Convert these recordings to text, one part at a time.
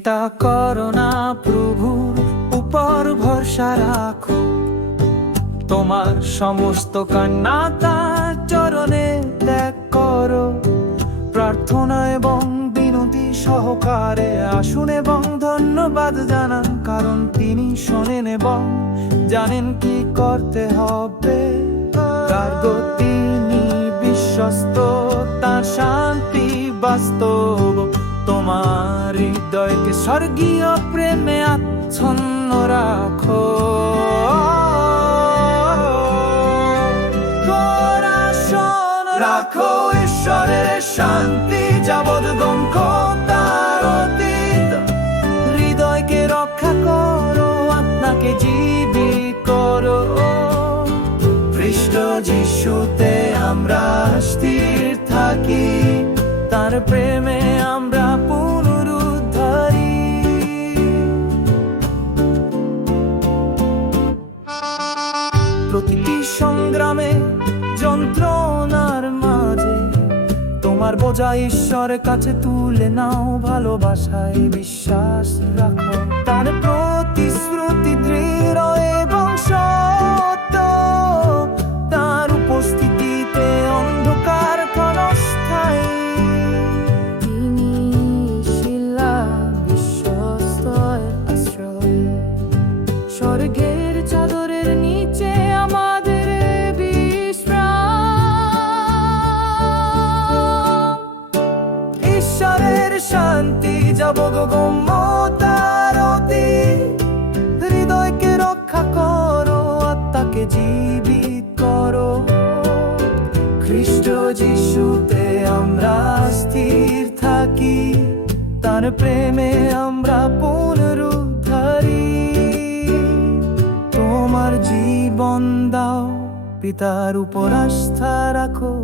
চিন্তা করো না, প্রভুর উপর ভরসা রাখো। তোমার সমস্ত কান্না তার চরণে ত্যাগ করো। প্রার্থনা এবং বিনতি সহকারে আসুন এবং ধন্যবাদ জানান, কারণ তিনি শোনেন এবং জানেন কি করতে হবে। তার তিনি বিশ্বস্ত, তার শান্তি বাস্তব। তোমার হৃদয়কে স্বর্গীয় প্রেমে আচ্ছন্ন রাখো। রাখো ঈশ্বরের শান্তি, যাবদগঙ্ক তার অতীত। হৃদয়কে রক্ষা করো, আত্মাকে জীবিত করো। খ্রিস্ট যিশুতে আমরা স্থির থাকি, তার প্রেমে আমরা পুনরুদ্ধারী। প্রতিটি সংগ্রামে, যন্ত্রণার মাঝে তোমার বোঝা ঈশ্বরের কাছে তুলে নাও। ভালোবাসায় বিশ্বাস রাখো, তার প্রতিশ্রুতি দৃঢ় এবং সত্য। তার উপস্থিতিতে অন্ধকার ক্ষণস্থায়ী। তিনি শিলা বিশ্বস্ত আশ্রয়, স্বর্গের চাদরের নিচে আমাদের বিশ্রাম। ঈশ্বরের শান্তি, যাবদগম্য তার অতীত। হৃদয়কে রক্ষা করো, আত্মাকে জীবিত করো। খ্রিস্ট যিশুতে আমরা স্থির থাকি, তার প্রেমে আমরা পুনরুদ্ধারী। তোমার জীবন দাও, পিতার উপর আস্থা রাখো।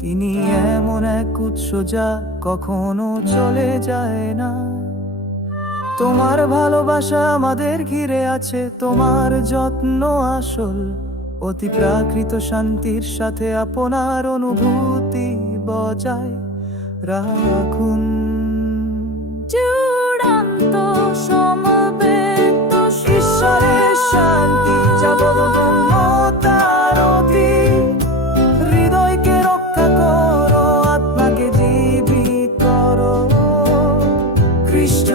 তিনি এমন এক উৎস যা কখনো চলে যায় না। তোমার ভালোবাসা আমাদের ঘিরে আছে, তোমার যত্ন আসল। অতি প্রাকৃত শান্তির সাথে আপনার অনুভূতি বজায় রাখুন। চূড়ান্ত সমবেত ঈশ্বরের শান্তি, যাবদগম্য তার অতীত। হৃদয়কে রক্ষা করো, আত্মাকে জীবিত করো। খ্রিস্ট